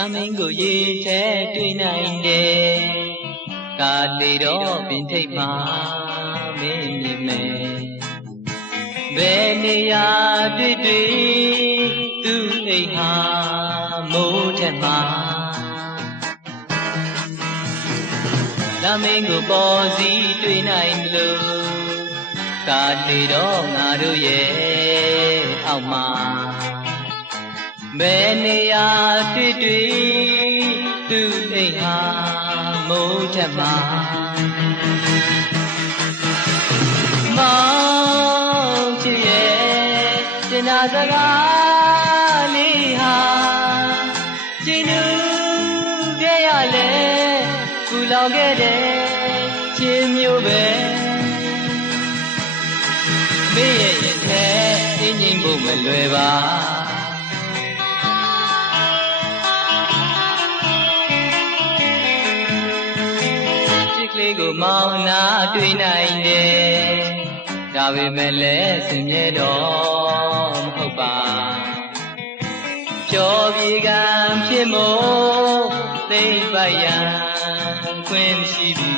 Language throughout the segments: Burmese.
နာမင်းကိုရေထဲတွေ့နိုင်တယ်ကာလေတော့ပင်ထိပ်မှာမင်းမြင်မယ်ဘယ်နေရာတွေ့တွေ့သူ့အိမ်ဟာမိုးထက်မှာနာမင်းကိုပေါ်စီတွေ့နိုင်လို့ကာလေတော့ငါတို့ရဲ့အောက်မှာ ဘယ်နေရာတွေ့တွေ့သူ့အိမ်ဟာမိုးထက်မှာမောင်ချစ်ရဲ့စင်နာစကားလေးဟာကျင်းသူပြရလဲကူလောင်ခဲ့တဲ့ချင်းမျိုးပဲမေ့ရဲ့ရင်ထဲအင်းငိမ့်ဖို့မလွယ်ပါ ကလေးကိုမောင်နာတွေ့နိုင်တယ်ဒါပေမဲ့လည်းစင်မြဲတော့မဟုတ်ပါပျော်ပြေကံဖြစ်မို့သိမ့်ပိုက်ရန်ခွင့်မရှိပြီ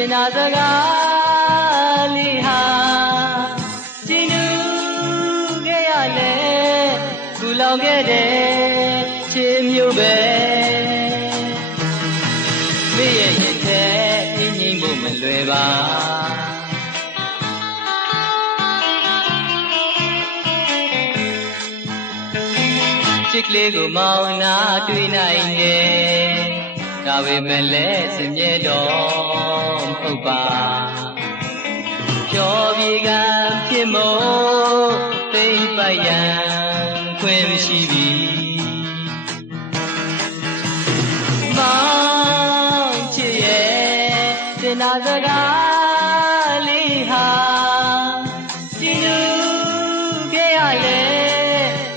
ရဲ့စင်နာစကားလေးဟာကျင်းသူခဲ့ရလဲကူလောင်ခဲ့တဲ့ချစ်မျိုးပဲမေ့ရဲ့ရင်ထဲအင်းငိမ့်ဖို့မလွယ်ပါချစ်ကလေးကိုမောင်နာတွေ့နိုင်တယ် ဒါပေမဲ့လည်းစင်မြဲတော့မဟုတ်ပါပျော်ပြေကံဖြစ်မို့သိမ့်ပိုက်ရန်ခွင့်မရှိပြီမောင်ချစ်ရဲ့စင်နာစကားလေးဟာကျင်းသူခဲ့ရလဲ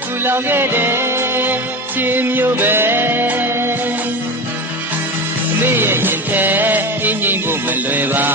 ကူလောင်ခဲ့တဲ့ချင်းမျိုးပဲ ဖို့မလွယ်ပါ